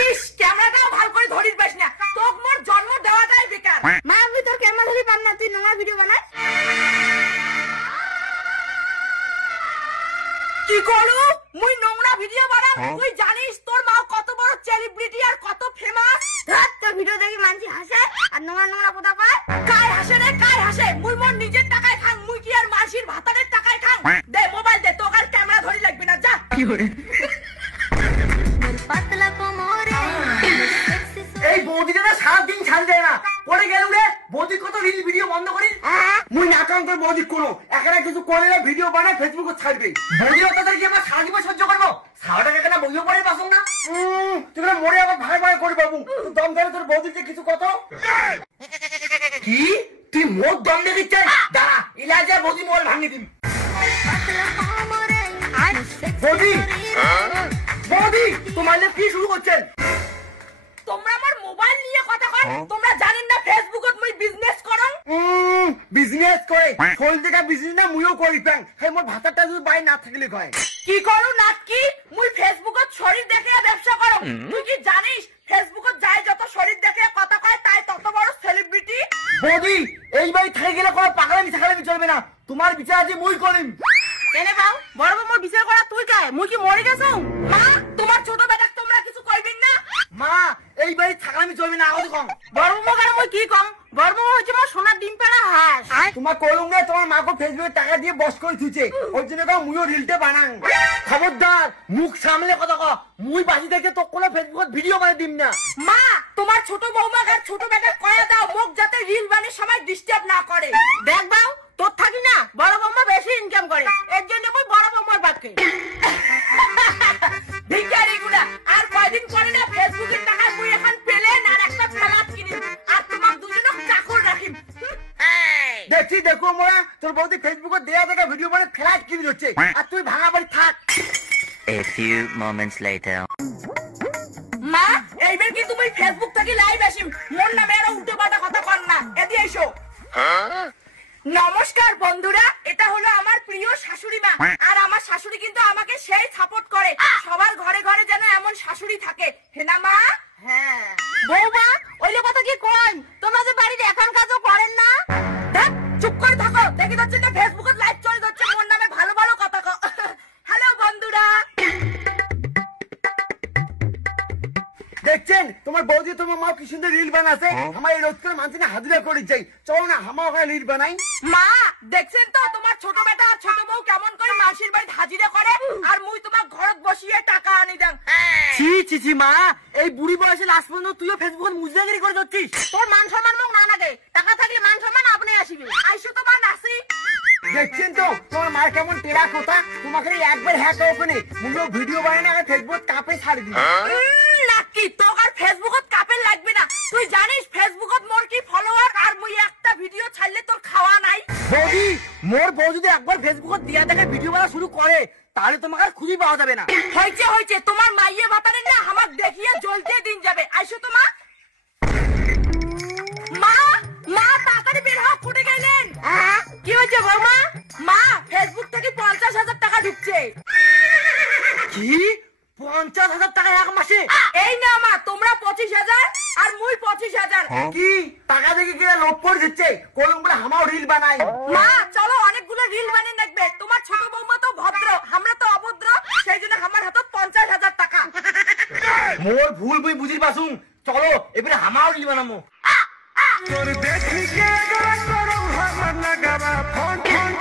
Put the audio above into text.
ইস ক্যামেরাটাও ভালো করে ধরিস পাস না, তোক মোর জন্ম দেওয়াটাই বেকার। মা আমি তোর ক্যামেরা ধরি পার না, তুই নোংরা ভিডিও বানাস। কি করু মুই নোংরা ভিডিও বানাম? তুই জানিস তোর মা কত বড় সেলিব্রিটি আর কত ফেমাস? তোর ভিডিও দেখি মানছি হাসে আর নোংরা নোংরা কথা কয়। কাই হাসে রে কাই হাসে? মুই মোর নিজের টাকায় খাং, মুই কি আর মাসির ভাতারের টাকায় খাং? দে মোবাইল দে, তোর আর ক্যামেরা ধরি লাগবে না, যা। কি করে এই বৌদিটা না সারাদিন ছাড় দেয় না, পড়ে গেল রে। বৌদি কত রিল ভিডিও বন্ধ করি মুই নাকাম করে বৌদি কোনো একটা কিছু করে না, ভিডিও বানায় ফেসবুকে ছাড়বে। বৌদি অত্যাচার কি আমরা সারা জীবন সহ্য করবো? সারাটাকে কেন বইও পড়ে পাসং না? তুই মরে আবার ভাই ভাই করে বাবু, দম ধরে তোর বৌদিকে কিছু কত কি তুই মোর দম দেখিচ্ছিস? দাঁড়া ইলাজে বৌদি মোর ভাঙি দিম। বৌদি বৌদি তোমার কি শুরু করছেন? তোমরা আমার মোবাইল নিয়ে কথা কর। তোমরা জানেন না ফেসবুকত মুই বিজনেস করং? বিজনেস করে শরীর থেকে বিজনেস না মুইও করি প্যাং। হে মোর ভাতাটা যদি বাই না থাকলে কয় কি করু নাকি? মুই ফেসবুকত শরীর দেখে ব্যবসা করং। তুই কি জানিস ফেসবুকত যায় যত শরীর দেখে কথা কয় তাই তত বড় সেলিব্রিটি। বৌদি এই বাড়ি থেকে গেলে কোনো পাগলামি ছাগলামি চলবে না, তোমার বিচার আছে মুই করিম। কেনে বাউ বড় বউ মোর বিচার করা তুই কে? মুই কি মরে গেছু? মা তোমার ছোট বেটাক তোমরা কিছু কইবেন না? মা এই বাড়ি ছাগলামি চলবে না, আগে কম। বড় বউ কারে মুই কি কম? বড় বউ হচ্ছে মোর সোনার ডিম পেড়া হাঁস। তোমার কলুম না, তোমার মাকে ফেসবুকে টাকা দিয়ে বস করে থুইছে, ওই জন্য কও মুইও রিলতে বানাং। খবরদার মুখ সামলে কথা কও, মুই বাসি থেকে তো কোনো ফেসবুকত ভিডিও বানাই দিম না। মা তোমার ছোট বৌমা আর ছোট বেটা কয়া দাও মুখ যাতে রিল বানিয়ে সময় ডিস্টার্ব না করে। দেখ বাউ তোর থাকি না বড় বৌমা বেশি ইনকাম করে, এর জন্য মুই বড় বৌমার বাক্যে ভিখারি গুলা। আর কয়দিন পরে না ফেসবুকের টাকা মুই এখন পেলে আর একটা ফ্ল্যাট কিনিম আর তোমার দুজনক চাকর রাখিম। দেখছি দেখো মোরা তোর বৌদি ফেসবুকে দেয়া দেখা ভিডিও বানায় ফ্ল্যাট কিনে হচ্ছে, আর তুই ভাঙা বাড়ি থাক। A few moments later. মা এইবার কি তুমি ফেসবুক থেকে লাইভ আসিম? মোর নামে আর উল্টো পাল্টা কথা কর না, এদি এসো। নমস্কার বন্ধুরা, এটা হলো আমার প্রিয় শাশুড়ি মা। আর আমার শাশুড়ি কিন্তু আমাকে সেই সাপোর্ট করে। সবার ঘরে ঘরে যেন এমন শাশুড়ি থাকে, হে না মা? হ্যাঁ বৌমা ওইলে কথা কি কই? তোমরা যে বাড়িতে এখন কাজও করেন না? দেখ চুপ করে থাকো, দেখি যাচ্ছে না ফেসবুকে লাইভ চলে যাচ্ছে, মোর নামে ভালো ভালো কথা কও। হ্যালো বন্ধুরা, দেখছেন তোমার বৌদি তোমার মা কি সুন্দর রিল বানাছে। আমার এই রোজ করে মানছি না হাজিরা করে যাই, চলো না আমার ওখানে রিল বানাই। মা দেখছেন তো তোমার ছোট বেটা আর ছোট বউ কেমন করে মাসির বাড়ি হাজিরা করে, আর মুই তোমার ঘরত বসিয়ে টাকা আনি দেন। ছি ছি ছি মা, এই বুড়ি বয়সে লাস্ট পর্যন্ত তুইও ফেসবুকে মুজদাগিরি করে যাচ্ছিস। তোর মান সম্মান মুখ না লাগে, টাকা থাকলে মান সম্মান আপনি আসিবে। আইসো তোমার নাসি। দেখছেন তো তোমার মার কেমন টেরা কথা, তোমাকে একবার হ্যাক ওপেনে মুলো ভিডিও বানায় না ফেসবুক কাপে ছাড়ি দিই। নাকি তোর ফেসবুকত কাপেল লাগবে না? তুই জানিস ফেসবুকত মোর কি ফলোয়ার, আর মুই একটা ভিডিও ছাড়লে তোর খাওয়া নাই। বৌদি মোর বউ যদি একবার ফেসবুকত দিয়া দেখে ভিডিও বানা শুরু করে তাহলে তোমাকে আর খুঁজে পাওয়া যাবে না। হয়েছে হয়েছে, তোমার মাইয়ে ভাতারে না আমার দেখিয়ে জ্বলতে দিন যাবে। আইসো তোমা। মা মা তাড়াতাড়ি বের হও, ফুটে গেলেন। কি হয়েছে বৌমা? মা ফেসবুক থেকে 50,000 টাকা ঢুকছে। কি 50,000 টাকা এক মাসে? এই না মা, তোমরা 25,000 আর মুই 25,000। কি টাকা দেখে কিনা লোভ করে দিচ্ছে, কলম করে আমাও রিল বানাই। মা চলো অনেকগুলো রিল বানিয়ে দেখবে। তোমার ছোট বৌমা তো ভদ্র, আমরা তো অভদ্র, সেই জন্য আমার হাতে 50,000 টাকা। মোর ভুল বুঝি বুঝির পাসুম, চলো এবারে আমাও রিল বানামো। তোর দেখি কে গলা করম হামা লাগাবা ফোন ফোন